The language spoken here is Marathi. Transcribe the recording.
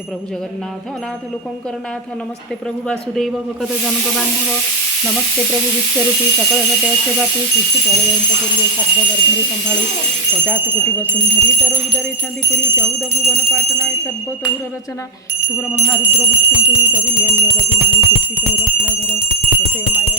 नमस्ते प्रभु जगन्नाथ अनाथ लोकंकर नाथ नमस्ते प्रभु वासुदेव भगत जनक बांधव नमस्ते प्रभु विश्वरूपी सकल सत्याचे बापू सृष्टि प्रलयंत पूर्व सर्वगर्भरे संभाळू 50 कोटी वसुंधरी तर उदरे चांदीपुरी 14 भुवन पाटनाय सर्वतोर रचना तु ब्रह्मा रुद्र विष्णु तु तविन्य गती नाही सृष्टि तो रखला घर असे माय